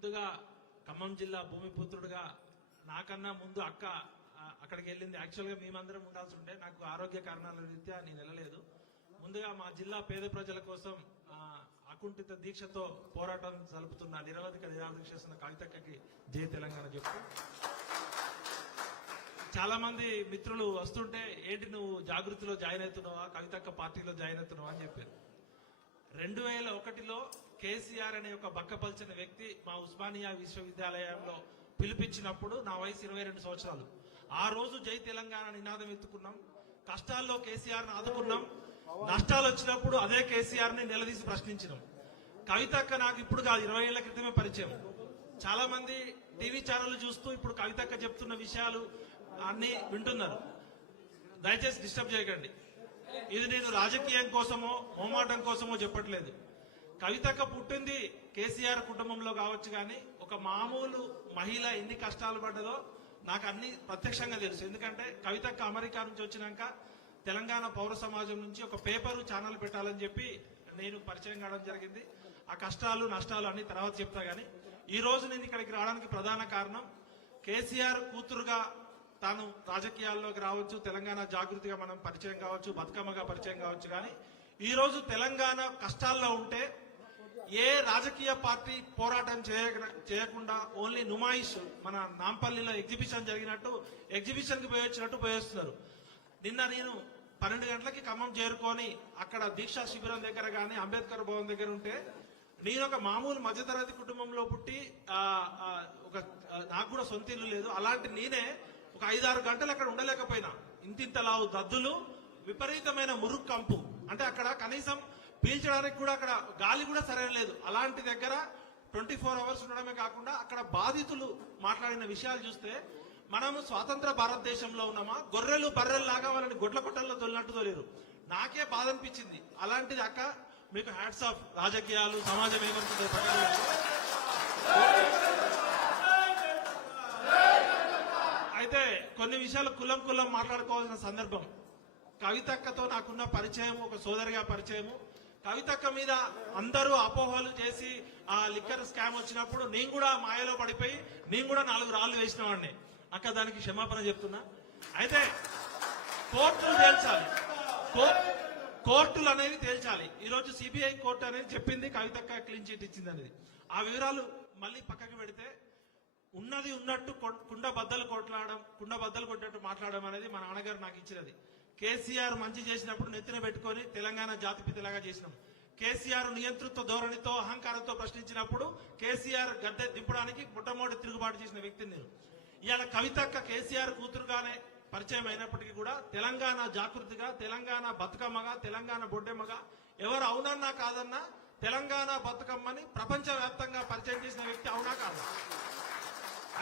ముందుగా ఖమ్మం జిల్లా భూమిపుత్రుడుగా నాకన్నా ముందు అక్క అక్కడికి వెళ్ళింది. యాక్చువల్గా మేమందరం ఉండాల్సి ఉంటే నాకు ఆరోగ్య కారణాల రీత్యా నేను వెళ్ళలేదు. ముందుగా మా జిల్లా పేద ప్రజల కోసం అకుంఠిత దీక్షతో పోరాటం జరుపుతున్న నిరవధిక నిరాదీక్ష చేస్తున్న కవితక్కకి జై తెలంగాణ చెప్తూ, చాలా మంది మిత్రులు వస్తుంటే ఏంటి నువ్వు జాగృతిలో జాయిన్ అవుతున్నావా, కవితక్క పార్టీలో జాయిన్ అవుతున్నావా అని చెప్పారు. 2001లో కేసీఆర్ అనే ఒక బక్కపల్చిన వ్యక్తి మా ఉస్మానియా విశ్వవిద్యాలయంలో పిలిపించినప్పుడు నా వయసు 22 సంవత్సరాలు. ఆ రోజు జై తెలంగాణ నినాదం ఎత్తుకున్నాం. కష్టాల్లో కేసీఆర్ ని ఆదుకున్నాం, నష్టాలు వచ్చినప్పుడు అదే కేసీఆర్ ని నిలదీసి ప్రశ్నించినాం. కవితక్క నాకు ఇప్పుడు కాదు, 20 ఏళ్ల క్రితమే పరిచయం. చాలా మంది టీవీ ఛానల్ చూస్తూ ఇప్పుడు కవితక్క చెప్తున్న విషయాలు అన్ని వింటున్నారు. దయచేసి డిస్టర్బ్ చేయకండి. ఇది నేను రాజకీయం కోసమో మోమాటం కోసమో చెప్పట్లేదు. కవితక్క పుట్టింది కేసీఆర్ కుటుంబంలో కావచ్చు, కానీ ఒక మామూలు మహిళ ఎన్ని కష్టాలు పడ్డదో నాకు అన్ని ప్రత్యక్షంగా తెలుసు. ఎందుకంటే కవితక్క అమెరికా నుంచి వచ్చినాక తెలంగాణ పౌర సమాజం నుంచి ఒక పేపరు ఛానల్ పెట్టాలని చెప్పి నేను పరిచయం కావడం జరిగింది. ఆ కష్టాలు నష్టాలు అన్ని తర్వాత చెప్తా. గానీ ఈ రోజు నేను ఇక్కడికి రావడానికి ప్రధాన కారణం కేసీఆర్ కూతురుగా తాను రాజకీయాల్లోకి రావచ్చు, తెలంగాణ జాగృతిగా మనం పరిచయం కావచ్చు, బతుకమ్మగా పరిచయం కావచ్చు. కానీ ఈ రోజు తెలంగాణ కష్టాల్లో ఉంటే ఏ రాజకీయ పార్టీ పోరాటం చేయకుండా ఓన్లీ నుమాయిష్, మన నాంపల్లిలో ఎగ్జిబిషన్ జరిగినట్టు ఎగ్జిబిషన్ కి పోయొచ్చినట్టు పోయేస్తున్నారు. నిన్న నేను 12 గంటలకి ఖమ్మం చేరుకొని అక్కడ దీక్షా శిబిరం దగ్గర గానీ అంబేద్కర్ భవన్ దగ్గర ఉంటే, నేను ఒక మామూలు మధ్యతరగతి కుటుంబంలో పుట్టి నాకు కూడా సొంత ఇల్లు లేదు. అలాంటి నేనే ఒక 5-6 గంటలు అక్కడ ఉండలేకపోయినా. ఇంతింతలావు దద్దులు, విపరీతమైన మురుగు కంపు, అంటే అక్కడ కనీసం పీల్చడానికి కూడా అక్కడ గాలి కూడా సరైన లేదు. అలాంటి దగ్గర 24 అవర్స్ ఉండడమే కాకుండా అక్కడ బాధితులు మాట్లాడిన విషయాలు చూస్తే మనము స్వాతంత్ర భారతదేశంలో ఉన్నామా, గొర్రెలు బర్రెలు లాగా వాళ్ళని గొడ్ల కొట్టల్లో తొలినట్టు తోలేరు. నాకే బాధ అనిపించింది. అలాంటిది అక్క, మీకు హ్యాట్స్ ఆఫ్. రాజకీయాలు సమాజం ఏమనుకుంటుంది అయితే కొన్ని విషయాలు కులం మాట్లాడుకోవాల్సిన సందర్భం. కవితక్కతో నాకున్న పరిచయం ఒక సోదరిగా పరిచయము. కవితక్క మీద అందరూ అపోహలు చేసి ఆ లిక్కర్ స్కామ్ వచ్చినప్పుడు నేను కూడా మాయలో పడిపోయి నేను కూడా 4 రాళ్లు వేసిన వాడిని. అక్క దానికి క్షమాపణ చెప్తున్నా. అయితే కోర్టులు తేల్చాలి, కోర్టులు అనేది తేల్చాలి. ఈరోజు సిబిఐ కోర్టు అనేది చెప్పింది కవితక్క క్లీన్ చిట్ ఇచ్చింది అనేది. ఆ వివరాలు మళ్ళీ పక్కకి పెడితే ఉన్నది ఉన్నట్టు కుండ బద్దలు కొట్టినట్టు మాట్లాడడం అనేది మా నాన్నగారు నాకు ఇచ్చినది. కేసీఆర్ మంచి చేసినప్పుడు నెత్తిన పెట్టుకొని తెలంగాణ జాతిపితలాగా చేసినాం. కేసీఆర్ నియంతృత్వ ధోరణితో అహంకారంతో ప్రశ్నించినప్పుడు కేసీఆర్ గద్దె దింపడానికి మొట్టమొదటి తిరుగుబాటు చేసిన వ్యక్తిని నేను. ఇవాళ కవితక్క కేసీఆర్ కూతురుగానే పరిచయం అయినప్పటికీ కూడా తెలంగాణ జాగృతిగా, తెలంగాణ బతుకమ్మగా, తెలంగాణ బొడ్డెమ్మగా ఎవరు అవునన్నా కాదన్నా తెలంగాణ బతుకమ్మని ప్రపంచ వ్యాప్తంగా పరిచయం చేసిన వ్యక్తి అవునా కాదా?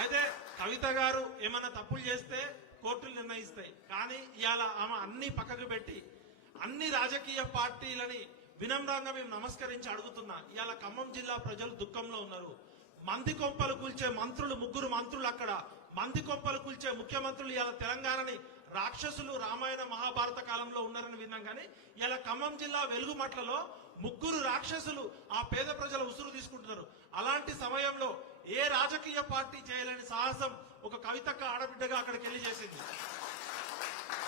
అయితే కవిత గారు ఏమన్నా తప్పులు చేస్తే కోర్టులు నిర్ణయిస్తాయి. కానీ ఇవాళ ఆమె అన్ని పక్కకు పెట్టి అన్ని రాజకీయ పార్టీలని వినమ్రంగా మేము నమస్కరించి అడుగుతున్నా. ఇవాళ ఖమ్మం జిల్లా ప్రజలు దుఃఖంలో ఉన్నారు. మంది కొంపలు కూల్చే మంత్రులు, 3 మంత్రులు అక్కడ మంది కొంపలు కూల్చే ముఖ్యమంత్రులు ఇవాళ తెలంగాణని రాక్షసులు రామాయణ మహాభారత కాలంలో ఉన్నారని విన్నాం. కానీ ఇలా ఖమ్మం జిల్లా వెలుగుమట్లలో 3 రాక్షసులు ఆ పేద ప్రజల ఉసురు తీసుకుంటున్నారు. అలాంటి సమయంలో ఏ రాజకీయ పార్టీ చేయలేని సాహసం ఒక కవితక్క ఆడబిడ్డగా అక్కడికి వెళ్ళి చేసింది.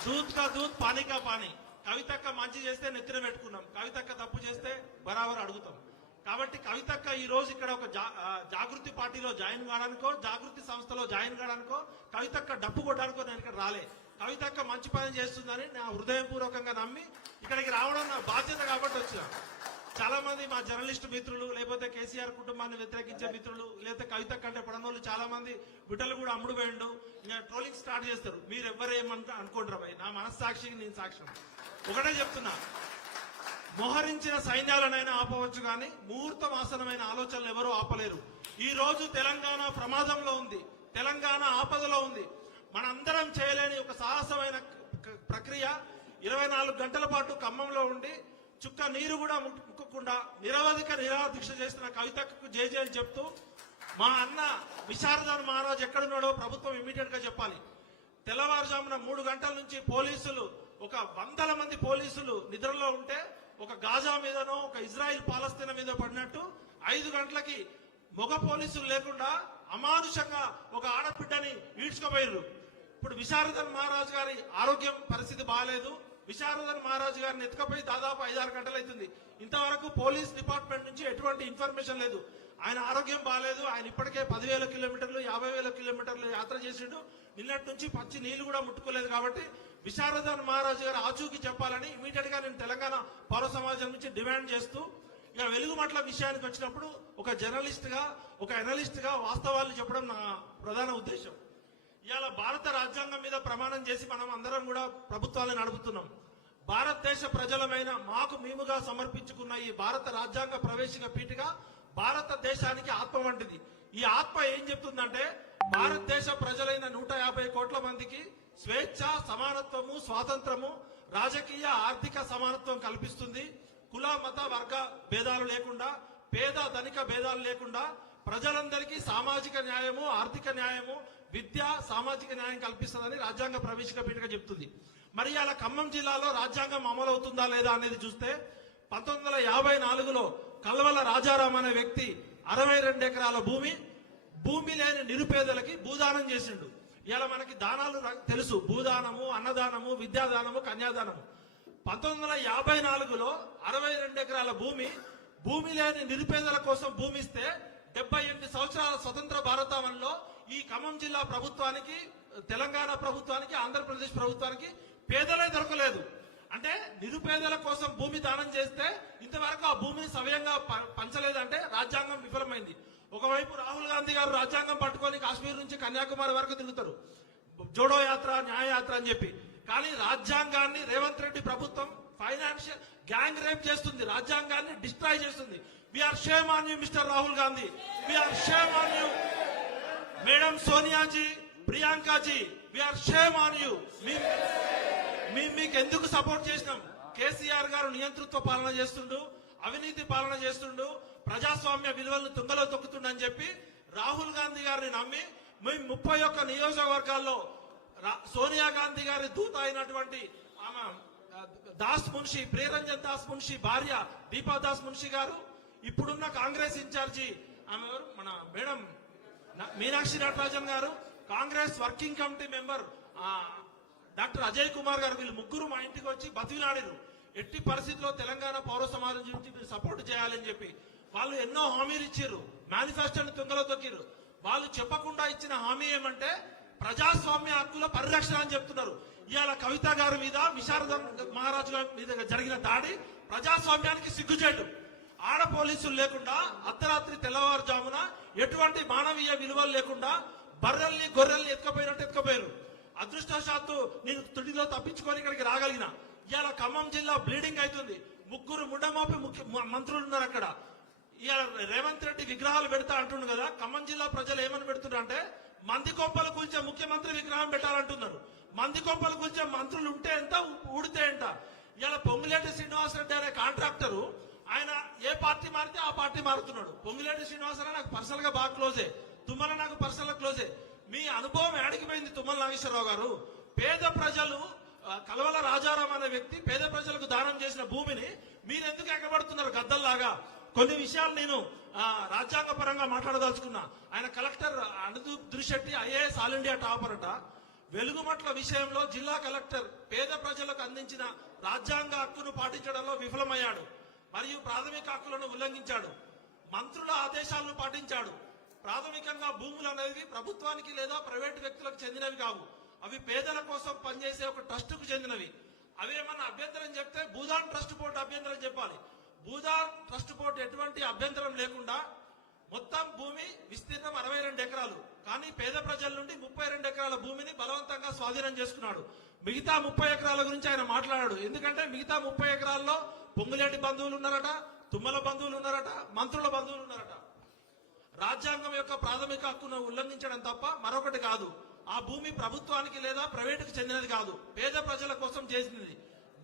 దూత్ కా దూత్, పానీ కా పానీ. కవితక్క మంచి చేస్తే నెత్తిన పెట్టుకున్నాం, కవితక్క తప్పు చేస్తే బరాబర్ అడుగుతాం. కాబట్టి కవితక్క ఈ రోజు ఇక్కడ ఒక జాగృతి పార్టీలో జాయిన్ కావడానికో, జాగృతి సంస్థలో జాయిన్ కావడానికో, కవితక్క డప్పు కొట్టడానికో నేను ఇక్కడ రాలే. కవితక్క మంచి పని చేస్తుందని నా హృదయపూర్వకంగా నమ్మి ఇక్కడికి రావడం నా బాధ్యత కాబట్టి వచ్చిన. చాలా మంది మా జర్నలిస్టు మిత్రులు, లేకపోతే కేసీఆర్ కుటుంబాన్ని వ్యతిరేకించే మిత్రులు, లేకపోతే కవితక్క అంటే పడనోళ్ళు చాలా మంది బిడ్డలు కూడా అమ్ముడు పోయిండు, ఇంకా ట్రోలింగ్ స్టార్ట్ చేస్తారు. మీరు ఎవరేమంటే అనుకుంటారు భయ్, నా మనస్సాక్షికి నేను సాక్ష్యం. ఒకటే చెప్తున్నా, మోహరించిన సైన్యాలనైనా ఆపవచ్చు కానీ ముహూర్త వాసనమైన ఆలోచనలు ఎవరూ ఆపలేరు. ఈ రోజు తెలంగాణ ప్రమాదంలో ఉంది, తెలంగాణ ఆపదలో ఉంది. మనందరం చేయలేని ఒక సాహసమైన ప్రక్రియ 24 గంటల పాటు ఖమ్మంలో ఉండి చుక్క నీరు కూడా ముక్కకుండా నిరవధిక నిరాదీక్ష చేస్తున్న కవితకు జేజేలు చెప్తూ, మా అన్న విశారదాన్ మహారాజ్ ఎక్కడున్నాడో ప్రభుత్వం ఇమీడియట్ గా చెప్పాలి. తెల్లవారుజామున 3 గంటల నుంచి పోలీసులు, ఒక 100 మంది పోలీసులు నిద్రలో ఉంటే ఒక గాజా మీదనో ఒక ఇజ్రాయిల్ పాలస్తీనా మీద పడినట్టు 5 గంటలకి మగ పోలీసులు లేకుండా అమానుషంగా ఒక ఆడబిడ్డని ఈడ్చుకుపోయారు. ఇప్పుడు విశారదన్ మహారాజు గారి ఆరోగ్యం పరిస్థితి బాగాలేదు. విశారదన్ మహారాజు గారిని ఎత్తుకపోయి దాదాపు 5-6 గంటలు అవుతుంది. ఇంతవరకు పోలీస్ డిపార్ట్మెంట్ నుంచి ఎటువంటి ఇన్ఫర్మేషన్ లేదు. ఆయన ఆరోగ్యం బాగాలేదు. ఆయన ఇప్పటికే 10,000 కిలోమీటర్లు 50,000 కిలోమీటర్లు యాత్ర చేసిండు. నిన్నటి నుంచి పచ్చి నీళ్లు కూడా ముట్టుకోలేదు. కాబట్టి విశారదన్ మహారాజు గారు ఆచూకీ చెప్పాలని ఇమీడియట్ గా నేను తెలంగాణ పౌర సమాజం నుంచి డిమాండ్ చేస్తూ, ఇక వెలుగుమట్ల విషయానికి వచ్చినప్పుడు ఒక జర్నలిస్ట్ గా ఒక అనలిస్ట్ గా వాస్తవాలు చెప్పడం నా ప్రధాన ఉద్దేశం. ఇవాళ భారత రాజ్యాంగం మీద ప్రమాణం చేసి మనం అందరం కూడా ప్రభుత్వాలను నడుపుతున్నాం. భారతదేశ ప్రజలమైన మాకు మేముగా సమర్పించుకున్న ఈ భారత రాజ్యాంగ ప్రవేశిక పీఠిక భారతదేశానికి ఆత్మ వంటిది. ఈ ఆత్మ ఏం చెప్తుందంటే భారతదేశ ప్రజలైన 150 కోట్ల మందికి స్వేచ్ఛ, సమానత్వము, స్వాతంత్రము, రాజకీయ ఆర్థిక సమానత్వం కల్పిస్తుంది. కుల మత వర్గ భేదాలు లేకుండా, పేద ధనిక భేదాలు లేకుండా ప్రజలందరికీ సామాజిక న్యాయము, ఆర్థిక న్యాయము, విద్య, సామాజిక న్యాయం కల్పిస్తుందని రాజ్యాంగ ప్రవేశిక పీఠిక చెప్తుంది. మరి అలా ఖమ్మం జిల్లాలో రాజ్యాంగం అమలు అవుతుందా లేదా అనేది చూస్తే 1954లో కల్వల రాజారాం అనే వ్యక్తి 62 ఎకరాల భూమి లేని నిరుపేదలకి భూదానం చేసిండు. ఇలా మనకి దానాలు తెలుసు, భూదానము, అన్నదానము, విద్యాదానము, కన్యాదానము. 1954లో 62 ఎకరాల భూమి లేని నిరుపేదల కోసం భూమి ఇస్తే 78 సంవత్సరాల స్వతంత్ర భారతావనిలో ఈ ఖమ్మం జిల్లా ప్రభుత్వానికి, తెలంగాణ ప్రభుత్వానికి, ఆంధ్రప్రదేశ్ ప్రభుత్వానికి పేదలే దొరకలేదు. అంటే నిరుపేదల కోసం భూమి దానం చేస్తే ఇంతవరకు ఆ భూమిని సవ్యంగా పంచలేదంటే రాజ్యాంగం విఫలమైంది. ఒకవైపు రాహుల్ గాంధీ గారు రాజ్యాంగం పట్టుకొని కాశ్మీర్ నుంచి కన్యాకుమారి వరకు తిరుగుతారు, జోడో యాత్ర, న్యాయ యాత్ర అని చెప్పి. కానీ రాజ్యాంగాన్ని రేవంత్ రెడ్డి ప్రభుత్వం ఫైనాన్షియల్ గ్యాంగ్ రేప్ చేస్తుంది, రాజ్యాంగాన్ని డిస్ట్రాయ్ చేస్తుంది. We are shame on you mister Rahul Gandhi, we are shame on you madam Sonia ji, Priyanka ji, we are shame on you. మీకు ఎందుకు సపోర్ట్ చేసినాం? కేసీఆర్ గారు నియంతృత్వ పాలన చేస్తుండు, అవినీతి పాలన చేస్తుండు, ప్రజాస్వామ్య విలువలను తుంగలో తొక్కుతుండని చెప్పి రాహుల్ గాంధీ గారిని నమ్మి మేము 31 నియోజకవర్గాల్లో సోనియా గాంధీ గారి దూత అయినటువంటి దాస్ మున్షి, ప్రియరంజన్ దాస్ మున్షి భార్య దీపా దాస్ మున్షి గారు, ఇప్పుడున్న కాంగ్రెస్ ఇన్ఛార్జి ఆమె మన మేడం మీనాక్షి నటరాజన్ గారు, Congress working committee member doctor Ajay Kumar గారు, వీళ్ళు ముగ్గురు మా ఇంటికి వచ్చి బతిలాడారు. ఎట్టి పరిస్థితుల్లో తెలంగాణ పౌర సమాజం నుంచి మీరు సపోర్ట్ చేయాలని చెప్పి వాళ్ళు ఎన్నో హామీలు ఇచ్చారు, మేనిఫెస్టోని తుంగలో తొక్కిరు. వాళ్ళు చెప్పకుండా ఇచ్చిన హామీ ఏమంటే ప్రజాస్వామ్య హక్కుల పరిరక్షణ అని చెప్తున్నారు. ఇవాళ కవిత గారి మీద, విశారదన్ మహారాజు గారి మీద జరిగిన దాడి ప్రజాస్వామ్యానికి సిగ్గుచేటు. ఆడ పోలీసులు లేకుండా అర్ధరాత్రి తెల్లవారుజామున ఎటువంటి మానవీయ విలువలు లేకుండా బర్రెల్ని గొర్రెల్ని ఎత్తుకపోయారు. అదృష్టవశాత్తు నేను తుడిలో తప్పించుకొని ఇక్కడికి రాగలిగిన. ఇవాళ ఖమ్మం జిల్లా బ్లీడింగ్ అవుతుంది. 3 ముండమోపి మంత్రులు ఉన్నారు అక్కడ. ఇవాళ రేవంత్ రెడ్డి విగ్రహాలు పెడతా అంటుండు కదా, ఖమ్మం జిల్లా ప్రజలు ఏమని పెడుతున్నారు అంటే మంది కొంపలు కూల్చే ముఖ్యమంత్రి విగ్రహం పెట్టాలంటున్నారు. మంది కొంపలు కూల్చే మంత్రులు ఉంటే ఎంత, ఊడితే ఎంత. ఇవాళ పొంగులేటి శ్రీనివాసరెడ్డి అనే కాంట్రాక్టరు ఆయన ఏ పార్టీ మారితే ఆ పార్టీ మారుతున్నాడు. పొంగులేటి శ్రీనివాసరెడ్డి నాకు పర్సనల్ గా బాగా క్లోజే, తుమ్మల నాకు పర్సనల్ గా క్లోజే. మీ అనుభవం ఏడికిపోయింది తుమ్మల నాగేశ్వరరావు గారు? పేద ప్రజలు, కల్వల రాజారాం అనే వ్యక్తి పేద ప్రజలకు దానం చేసిన భూమిని మీరెందుకు ఎక్కబడుతున్నారు గద్దల్లాగా? కొన్ని విషయాలు నేను రాజ్యాంగ పరంగా మాట్లాడదలుచుకున్నా. ఆయన collector Anudeep Durishetti IAS all India topper అట. వెలుగుమట్ల విషయంలో జిల్లా కలెక్టర్ పేద ప్రజలకు అందించిన రాజ్యాంగ హక్కును పాటించడంలో విఫలమయ్యాడు మరియు ప్రాథమిక హక్కులను ఉల్లంఘించాడు. మంత్రుల ఆదేశాలను పాటించాడు. ప్రాథమికంగా భూములు అనేవి ప్రభుత్వానికి లేదా ప్రైవేటు వ్యక్తులకు చెందినవి కావు. అవి పేదల కోసం పనిచేసే ఒక ట్రస్ట్ కు చెందినవి. అవేమన్నా అభ్యంతరం చెప్తే భూదాన్ ట్రస్ట్ బోర్డు అభ్యంతరం చెప్పాలి. భూదాన్ ట్రస్ట్ బోర్డు ఎటువంటి అభ్యంతరం లేకుండా మొత్తం భూమి విస్తీర్ణం 62 ఎకరాలు, కానీ పేద ప్రజల నుండి 32 ఎకరాల భూమిని బలవంతంగా స్వాధీనం చేసుకున్నాడు. మిగతా 30 ఎకరాల గురించి ఆయన మాట్లాడాడు. ఎందుకంటే మిగతా 30 ఎకరాల్లో పొంగులేటి బంధువులు ఉన్నారట, తుమ్మల బంధువులు ఉన్నారట, మంత్రుల బంధువులు ఉన్నారట. రాజ్యాంగం యొక్క ప్రాథమిక హక్కును ఉల్లంఘించడం తప్ప మరొకటి కాదు. ఆ భూమి ప్రభుత్వానికి లేదా ప్రైవేటుకు చెందినది కాదు, పేద ప్రజల కోసం చేసినది.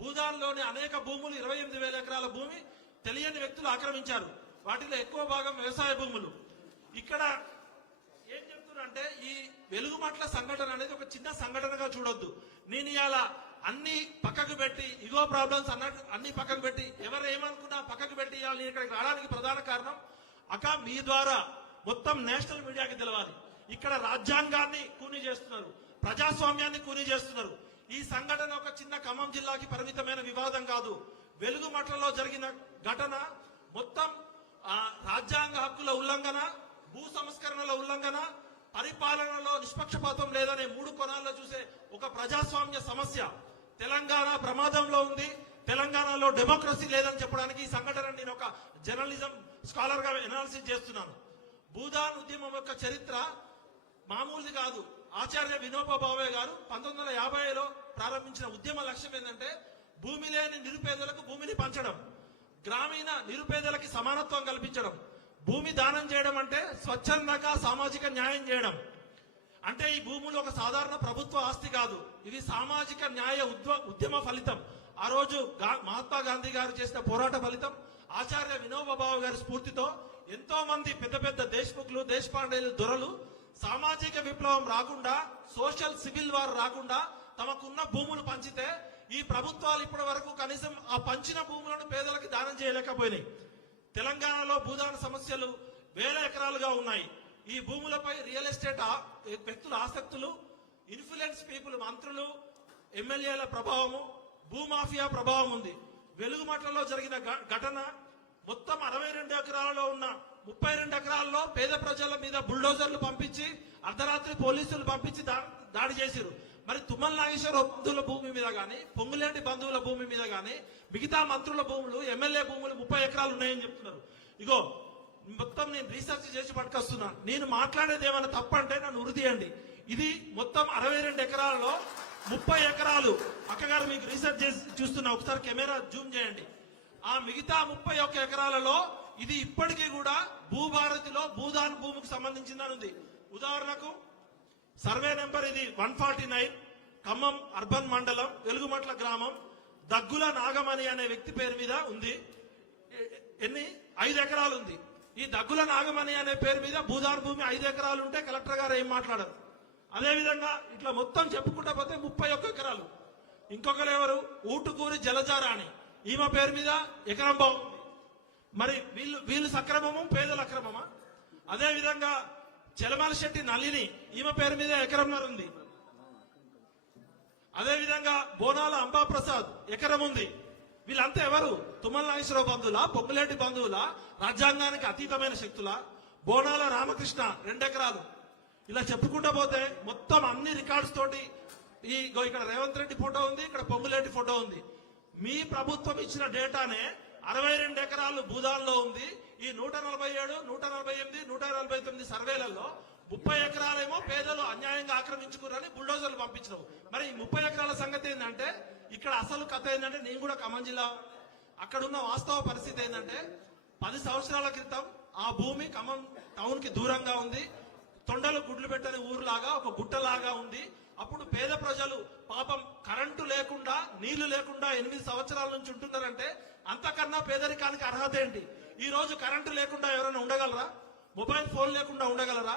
భూదాన్లోని అనేక భూములు 28,000 ఎకరాల భూమి తెలియని వ్యక్తులు ఆక్రమించారు. వాటిలో ఎక్కువ భాగం వ్యవసాయ భూములు. ఇక్కడ ఏం చెప్తున్నారంటే ఈ వెలుగుమట్ల సంఘటన అనేది ఒక చిన్న సంఘటనగా చూడొద్దు. నేను ఇవాళ అన్ని పక్కకు పెట్టి, ఇగో ప్రాబ్లమ్స్ అన్ని పక్కకు పెట్టి, ఎవరు ఏమనుకున్నా పక్కకు పెట్టి ఇవాళ నేను ఇక్కడికి రావడానికి ప్రధాన కారణం మీ ద్వారా మొత్తం నేషనల్ మీడియాకి తెలవాలి. ఇక్కడ రాజ్యాంగాన్ని కూని చేస్తున్నారు, ప్రజాస్వామ్యాన్ని కూని చేస్తున్నారు. ఈ సంఘటన ఒక చిన్న ఖమ్మం జిల్లాకి పరిమితమైన వివాదం కాదు. వెలుగుమట్లలో జరిగిన ఘటన మొత్తం రాజ్యాంగ హక్కుల ఉల్లంఘన, భూ సంస్కరణల ఉల్లంఘన, పరిపాలనలో నిష్పక్షపాతం లేదనే 3 కోణాల్లో చూసే ఒక ప్రజాస్వామ్య సమస్య. తెలంగాణ ప్రమాదంలో ఉంది, తెలంగాణలో డెమోక్రసీ లేదని చెప్పడానికి ఈ సంఘటన నేను ఒక జర్నలిజం స్కాలర్ గా ఎనాలిసిస్ చేస్తున్నాను. భూదాన్ ఉద్యమం యొక్క చరిత్ర మామూలుది కాదు. ఆచార్య వినోబా భావే గారు 1950లో ప్రారంభించిన ఉద్యమ లక్ష్యం ఏంటంటే భూమి లేని నిరుపేదలకు భూమిని పంచడం, గ్రామీణ నిరుపేదలకి సమానత్వం కల్పించడం. భూమి దానం చేయడం అంటే స్వచ్ఛందంగా సామాజిక న్యాయం చేయడం. అంటే ఈ భూములు ఒక సాధారణ ప్రభుత్వ ఆస్తి కాదు, ఇది సామాజిక న్యాయ ఉద్యమ ఫలితం. ఆ రోజు మహాత్మా గాంధీ గారు చేసిన పోరాట ఫలితం. ఆచార్య వినోబా భావే గారి స్ఫూర్తితో ఎంతో మంది పెద్ద పెద్ద దేశ్ముఖులు, దేశపాండేలు, దొరలు సామాజిక విప్లవం రాకుండా, సోషల్ సివిల్ వార్ రాకుండా తమకున్న భూములు పంచితే ఈ ప్రభుత్వాలు ఇప్పటి వరకు కనీసం ఆ పంచిన భూములను పేదలకు దానం చేయలేకపోయినాయి. తెలంగాణలో భూదాన సమస్యలు వేల ఎకరాలుగా ఉన్నాయి. ఈ భూములపై రియల్ ఎస్టేట్ వ్యక్తుల ఆసక్తులు, ఇన్ఫ్లుయెన్స్ పీపుల్, మంత్రులు, ఎమ్మెల్యేల ప్రభావము, భూమాఫియా ప్రభావం ఉంది. వెలుగుమట్లలో జరిగిన ఘటన మొత్తం 62 ఎకరాలలో ఉన్న 32 ఎకరాల్లో పేద ప్రజల మీద బుల్డోజర్లు పంపించి అర్ధరాత్రి పోలీసులు పంపించి దాడి చేశారు. మరి తుమ్మల నాగేశ్వర బంధువుల భూమి మీద గానీ, పొంగులేటి బంధువుల భూమి మీద గానీ, మిగతా మంత్రుల భూములు, ఎమ్మెల్యే భూములు 30 ఎకరాలు ఉన్నాయని చెప్తున్నారు. ఇగో మొత్తం నేను రీసెర్చ్ చేసి పట్టుకొస్తున్నా. నేను మాట్లాడేది ఏమైనా తప్పంటే నన్ను ఉరిదీయండి. ఇది మొత్తం 62 ఎకరాలలో 30 ఎకరాలు. అక్కగారు మీకు రీసెర్చ్ చేసి చూస్తున్నా, ఒకసారి కెమెరా జూమ్ చేయండి. ఆ మిగతా 31 ఎకరాలలో ఇది ఇప్పటికీ కూడా భూభారతిలో భూదాన్ భూమికి సంబంధించిందని ఉంది. ఉదాహరణకు సర్వే నెంబర్ ఇది 149, ఖమ్మం అర్బన్ మండలం, వెలుగుమట్ల గ్రామం, దగ్గుల నాగమణి అనే వ్యక్తి పేరు మీద ఉంది. 5 ఎకరాలు ఉంది. ఈ దగ్గుల నాగమణి అనే పేరు మీద భూదాన్ భూమి 5 ఎకరాలు ఉంటే కలెక్టర్ గారు ఏం మాట్లాడరు. అదేవిధంగా ఇట్లా మొత్తం చెప్పుకుంటా పోతే 31 ఎకరాలు. ఇంకొకరు ఎవరు, ఊటుకూరి జలజారాణి, ఈమె పేరు మీద ఎకరం బాగుంది. మరి వీళ్ళు సక్రమము, పేదల అక్రమమా? అదే విధంగా చెలమల శెట్టి నళిని, ఈమె పేరు మీద ఎకరంన్నర ఉంది. అదే విధంగా బోనాల అంబాప్రసాద్ ఎకరం ఉంది. వీళ్ళంతా ఎవరు? తుమ్మల నాగేశ్వరరావు బంధువులా, పొంగులేటి బంధువులా, రాజ్యాంగానికి అతీతమైన శక్తులా? బోనాల రామకృష్ణ 2 ఎకరాలు. ఇలా చెప్పుకుంటూ పోతే మొత్తం అన్ని రికార్డ్స్ తోటి ఇక్కడ రేవంత్ రెడ్డి ఫోటో ఉంది, ఇక్కడ పొంగులేటి ఫోటో ఉంది. మీ ప్రభుత్వం ఇచ్చిన డేటానే 62 ఎకరాలు భూదాన్లో ఉంది. ఈ 147, 148, 149 సర్వేలలో 30 ఎకరాలేమో పేదలు అన్యాయంగా ఆక్రమించుకున్నారని బుల్డోజర్లు పంపించినావు. మరి ఈ 30 ఎకరాల సంగతి ఏంటంటే ఇక్కడ అసలు కథ ఏంటంటే, నేను కూడా ఖమ్మం జిల్లా, అక్కడున్న వాస్తవ పరిస్థితి ఏంటంటే 10 సంవత్సరాల క్రితం ఆ భూమి ఖమ్మం టౌన్ కి దూరంగా ఉంది. తొండలు గుడ్లు పెట్టని ఊరులాగా, ఒక గుట్టలాగా ఉంది. అప్పుడు పేద ప్రజలు పాపం కరెంటు లేకుండా, నీళ్లు లేకుండా 8 సంవత్సరాల నుంచి ఉంటున్నారంటే అంతకన్నా పేదరికానికి అర్హత ఏంటి? ఈ రోజు కరెంటు లేకుండా ఎవరైనా ఉండగలరా? మొబైల్ ఫోన్ లేకుండా ఉండగలరా?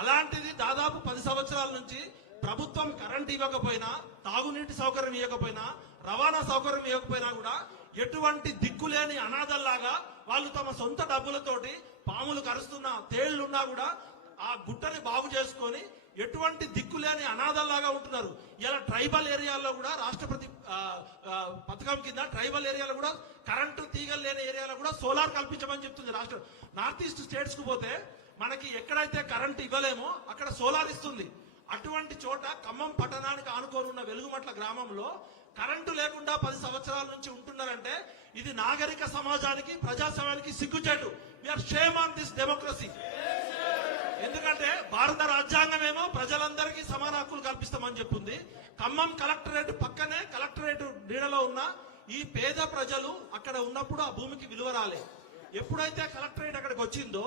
అలాంటిది దాదాపు 10 సంవత్సరాల నుంచి ప్రభుత్వం కరెంట్ ఇవ్వకపోయినా, తాగునీటి సౌకర్యం ఇవ్వకపోయినా, రవాణా సౌకర్యం ఇవ్వకపోయినా కూడా ఎటువంటి దిక్కులేని అనాథల్లాగా వాళ్ళు తమ సొంత డబ్బులతోటి పాములు కరుస్తున్నా, తేళ్లున్నా కూడా ఆ గుట్టని బాగు చేసుకొని ఎటువంటి దిక్కులేని అనాథల్లాగా ఉంటున్నారు. ఇలా ట్రైబల్ ఏరియాల్లో కూడా రాష్ట్రపతి పథకం కింద ట్రైబల్ ఏరియాలో కూడా కరెంటు తీగలు లేని ఏరియాలో కూడా సోలార్ కల్పించమని చెప్తుంది రాష్ట్రం. నార్త్ ఈస్ట్ స్టేట్స్ కు పోతే మనకి ఎక్కడైతే కరెంటు ఇవ్వలేమో అక్కడ సోలార్ ఇస్తుంది. అటువంటి చోట ఖమ్మం పట్టణానికి ఆనుకొని ఉన్న వెలుగుమట్ల గ్రామంలో కరెంటు లేకుండా 10 సంవత్సరాల నుంచి ఉంటున్నారంటే ఇది నాగరిక సమాజానికి, ప్రజాస్వామ్యానికి సిగ్గుచేటు. We are shame on this democracy. ఎందుకంటే భారత రాజ్యాంగం ఏమో ప్రజలందరికీ సమాన హక్కులు కల్పిస్తామని చెప్పింది. ఖమ్మం కలెక్టరేట్ పక్కనే, కలెక్టరేట్ నీడలో ఉన్న ఈ పేద ప్రజలు అక్కడ ఉన్నప్పుడు ఆ భూమికి విలువ రాలే. ఎప్పుడైతే కలెక్టరేట్ అక్కడికి వచ్చిందో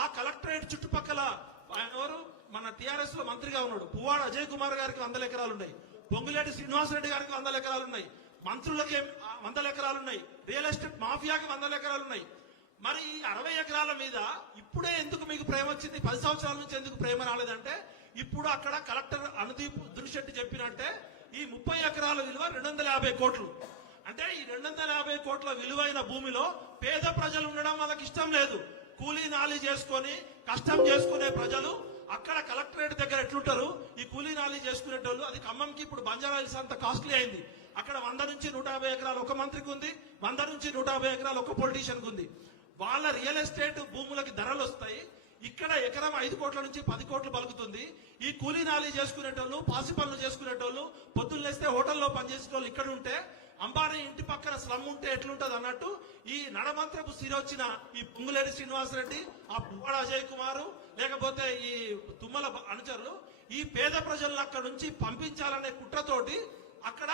ఆ కలెక్టరేట్ చుట్టుపక్కల ఎవరు, మన టిఆర్ఎస్ లో మంత్రిగా ఉన్నాడు పువ్వాడ అజయ్ కుమార్ గారికి 100 ఎకరాలు ఉన్నాయి, పొంగులేటి శ్రీనివాసరెడ్డి గారికి 100 ఎకరాలు ఉన్నాయి, మంత్రులకి 100 ఎకరాలు ఉన్నాయి, రియల్ ఎస్టేట్ మాఫియాకి 100 ఎకరాలు ఉన్నాయి. మరి ఈ 60 ఎకరాల మీద ఇప్పుడే ఎందుకు మీకు ప్రేమ వచ్చింది? 10 సంవత్సరాల నుంచి ఎందుకు ప్రేమ రాలేదంటే ఇప్పుడు అక్కడ కలెక్టర్ అనుదీప్ దునిశెట్టి చెప్పినట్టే ఈ 30 ఎకరాల విలువ 250 కోట్లు. అంటే ఈ 250 కోట్ల విలువైన భూమిలో పేద ప్రజలు ఉండడం వాళ్ళకి ఇష్టం లేదు. కూలీ నాలి చేసుకొని కష్టం చేసుకునే ప్రజలు అక్కడ కలెక్టరేట్ దగ్గర ఎట్లుంటారు ఈ కూలీ నాలి చేసుకునేటోళ్ళు. అది ఖమ్మంకి ఇప్పుడు బంజారా హిల్స్ అంత కాస్ట్లీ అయింది. అక్కడ 100 నుంచి 150 ఎకరాలు ఒక మంత్రికి ఉంది, 100 నుంచి 150 ఎకరాలు ఒక పొలిటీషియన్ ఉంది. వాళ్ళ రియల్ ఎస్టేట్ భూములకి ధరలు వస్తాయి. ఇక్కడ ఎకరం 5 కోట్ల నుంచి 10 కోట్లు పలుకుతుంది. ఈ కూలీ నాలి చేసుకునేటోళ్ళు, పాసి పనులు చేసుకునేటోళ్ళు, పొద్దున్న లేస్తే హోటల్లో పనిచేసేటోళ్ళు ఇక్కడ ఉంటే, అంబానీ ఇంటి పక్కన స్లమ్ ఉంటే ఎట్లుంటది అన్నట్టు ఈ నడమంత్రపు సిరొచ్చిన ఈ పొంగులేటి శ్రీనివాసరెడ్డి, ఆ పువ్వాడ అజయ్ కుమారు, లేకపోతే ఈ తుమ్మల అనుచరులు ఈ పేద ప్రజలను అక్కడ నుంచి పంపించాలనే కుట్రతోటి అక్కడ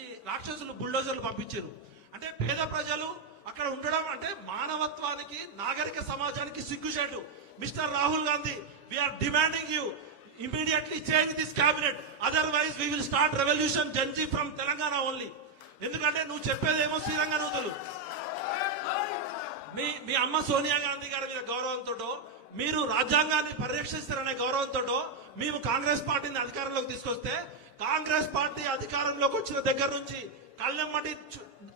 ఈ రాక్షసులు బుల్డోజర్లు పంపించారు. అంటే పేద ప్రజలు అక్కడ ఉండడం అంటే మానవత్వానికి, నాగరిక సమాజానికి సిగ్గుచేటు. Mister Rahul Gandhi, we are demanding you immediately change this cabinet, otherwise we will start revolution Gen-Z from Telangana only. ఎందుకంటే నువ్వు చెప్పేదేమో శ్రీరంగ నూతలు. మీ అమ్మ సోనియా గాంధీ గారి మీద గౌరవంతోటో, మీరు రాజ్యాంగాన్ని పరిరక్షిస్తారనే గౌరవంతోటో మేము కాంగ్రెస్ పార్టీని అధికారంలోకి తీసుకొస్తే, కాంగ్రెస్ పార్టీ అధికారంలోకి వచ్చిన దగ్గర నుంచి కళ్ళెమ్మటి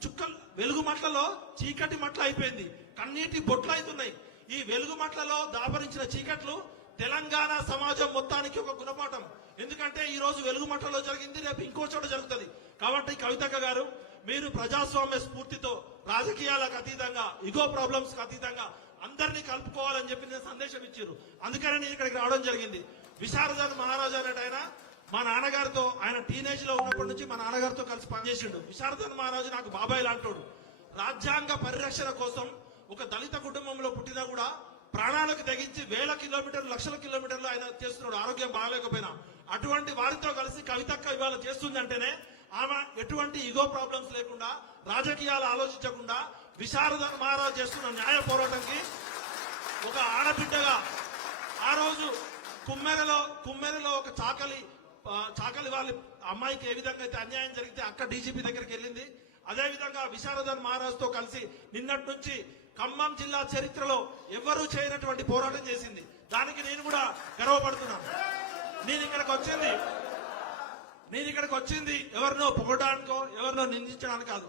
చుక్కలు వెలుగు మట్లలో చీకటి మట్ల అయిపోయింది, కన్నీటి బొట్లు అవుతున్నాయి. ఈ వెలుగు మట్లలో దాపరించిన చీకట్లు తెలంగాణ సమాజం మొత్తానికి ఒక గుణపాఠం. ఎందుకంటే ఈ రోజు వెలుగు మట్టలో జరిగింది, రేపు ఇంకో చోట జరుగుతుంది. కాబట్టి కవితక్క గారు, మీరు ప్రజాస్వామ్య స్ఫూర్తితో రాజకీయాలకు అతీతంగా, ఇగో ప్రాబ్లమ్స్ కు అతీతంగా అందరినీ కలుపుకోవాలని చెప్పి నేను సందేశం ఇచ్చారు. అందుకని నేను ఇక్కడికి రావడం జరిగింది. విశారదన్ మహారాజు అనేట ఆయన మా నాన్నగారితో, ఆయన టీనేజ్ లో ఉన్నప్పటి నుంచి మా నాన్నగారితో కలిసి పనిచేసిండు. విశారదన్ మహారాజు నాకు బాబాయ్ లాంటోడు. రాజ్యాంగ పరిరక్షణ కోసం ఒక దళిత కుటుంబంలో పుట్టినా కూడా ప్రాణాలకు తెగించి వేల కిలోమీటర్లు, లక్షల కిలోమీటర్లు ఆయన చేస్తున్నాడు, ఆరోగ్యం బాగాలేకపోయినా. అటువంటి వారితో కలిసి కవితక్క ఇవాళ చేస్తుందంటేనే ఆమె ఎటువంటి ఇగో ప్రాబ్లమ్స్ లేకుండా, రాజకీయాలు ఆలోచించకుండా విశారద మహారాజ్ చేస్తున్న న్యాయ పోరాటంకి ఒక ఆడబిడ్డగా ఆ రోజు కుమ్మెరలో ఒక చాకలి వాళ్ళ అమ్మాయికి ఏ విధంగా అయితే అన్యాయం జరిగితే అక్క డీజీపీ దగ్గరికి వెళ్ళింది, అదేవిధంగా విశారదన్ మహారాజ్ తో కలిసి నిన్నటి నుంచి ఖమ్మం జిల్లా చరిత్రలో ఎవ్వరూ చేయనటువంటి పోరాటం చేసింది. దానికి నేను కూడా గర్వపడుతున్నాను. నేను ఇక్కడికి వచ్చింది ఎవరినో పొగడానికో, ఎవరినో నిందించడానికి కాదు.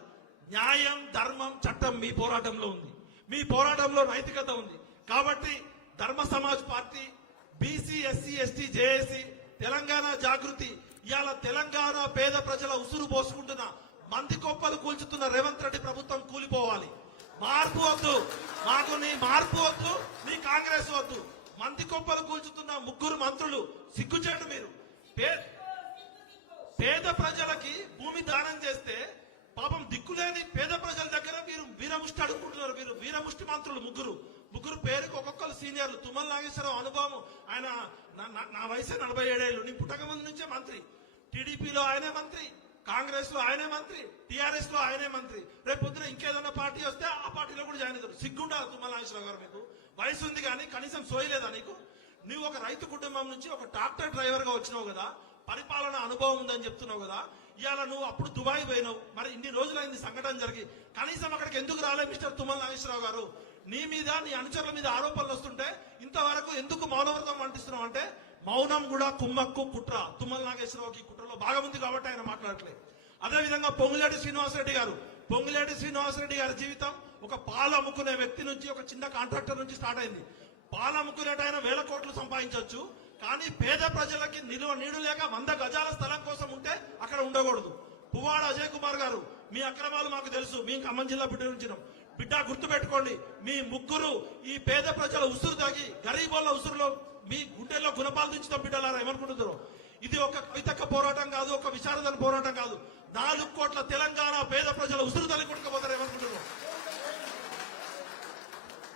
న్యాయం, ధర్మం, చట్టం మీ పోరాటంలో ఉంది, మీ పోరాటంలో నైతికత ఉంది. కాబట్టి Dharma Samaj party, BC, SC, ST, JAC, Telangana Jagruthi ఇవాళ తెలంగాణ పేద ప్రజల ఉసురు పోసుకుంటున్న, మంది కొప్పలు కూల్చుతున్న రేవంత్ రెడ్డి ప్రభుత్వం కూలిపోవాలి. మార్పు వద్దు, మాకు నీ మార్పు వద్దు, నీ కాంగ్రెస్ వద్దు. మంది కొప్పలు కూల్చుతున్న 3 మంత్రులు సిగ్గుచేటు. మీరు పేద ప్రజలకి భూమి దానం చేస్తే పాపం దిక్కులేని పేద ప్రజల దగ్గర మీరు వీరముష్టి అడుగుకుంటున్నారు. మీరు వీరముష్టి మంత్రులు ముగ్గురు పేరుకి ఒక్కొక్కరు సీనియర్లు. తుమ్మల నాగేశ్వరరావు అనుభవం, ఆయన నా వయసు 47 ఏళ్ళు, నీ పుట్టక ముందు నుంచే మంత్రి. టీడీపీలో ఆయనే మంత్రి, కాంగ్రెస్ లో ఆయనే మంత్రి, టీఆర్ఎస్ లో ఆయనే మంత్రి. రేపు పొద్దున ఇంకేదన్నా పార్టీ వస్తే ఆ పార్టీలో కూడా జాయిన్ అవుతారు. సిగ్గుండాలి తుమ్మల నాగేశ్వరరావు గారు, మీకు వయసు ఉంది కానీ కనీసం సోయలేదా నీకు? నువ్వు ఒక రైతు కుటుంబం నుంచి ఒక ట్రాక్టర్ డ్రైవర్ గా వచ్చినావు కదా, పరిపాలన అనుభవం ఉందని చెప్తున్నావు కదా. ఇవాళ నువ్వు అప్పుడు దుబాయ్ పోయినావు, మరి ఇన్ని రోజులైంది సంఘటన జరిగి, కనీసం అక్కడికి ఎందుకు రాలే మిస్టర్ తుమ్మల నాగేశ్వరరావు గారు? నీ మీద, నీ అనుచరుల మీద ఆరోపణలు వస్తుంటే ఇంతవరకు ఎందుకు మౌనవ్రతం అంటిస్తున్నావు? అంటే మౌనం కూడా కుమ్మక్కు కుట్ర. తుమ్మల నాగేశ్వరరావుకి కుట్రలో భాగం ఉంది కాబట్టి ఆయన మాట్లాడట్లేదు. అదేవిధంగా పొంగులేటి శ్రీనివాసరెడ్డి గారి జీవితం ఒక పాలు అమ్ముకునే వ్యక్తి నుంచి, ఒక చిన్న కాంట్రాక్టర్ నుంచి స్టార్ట్ అయింది. పాలు అమ్ముకునేట ఆయన 1000 కోట్లు సంపాదించవచ్చు, కానీ పేద ప్రజలకి నీడు లేక 100 గజాల స్థలం కోసం ఉంటే అక్కడ ఉండకూడదు. పువ్వాడ అజయ్ కుమార్ గారు, మీ అక్రమాలు మాకు తెలుసు, మీ ఖమ్మం జిల్లా బిడ్డ గుర్తు పెట్టుకోండి. మీ 3 ఈ పేద ప్రజల ఉసురు తాగి, గరీబోళ్ళ ఉసురులో మీ గుండెల్లో గుణపాలు దించుతాం బిడ్డలారా. ఏమనుకుంటున్నారు? ఇది ఒక కవితక్క పోరాటం కాదు, ఒక విశారదన పోరాటం కాదు. 4 కోట్ల తెలంగాణ పేద ప్రజల ఉసురు తల్లి కొట్టుకుపోతారు. ఏమనుకుంటున్నారు?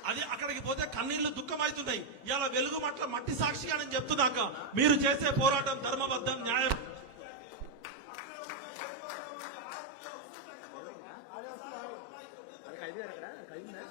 అది అక్కడికి పోతే కన్నీళ్లు దుఃఖం అవుతున్నాయి. ఇలా వెలుగు మట్టి సాక్షిగా నేను చెప్తున్నాక మీరు చేసే పోరాటం ధర్మబద్ధం, న్యాయం. కలిగిందా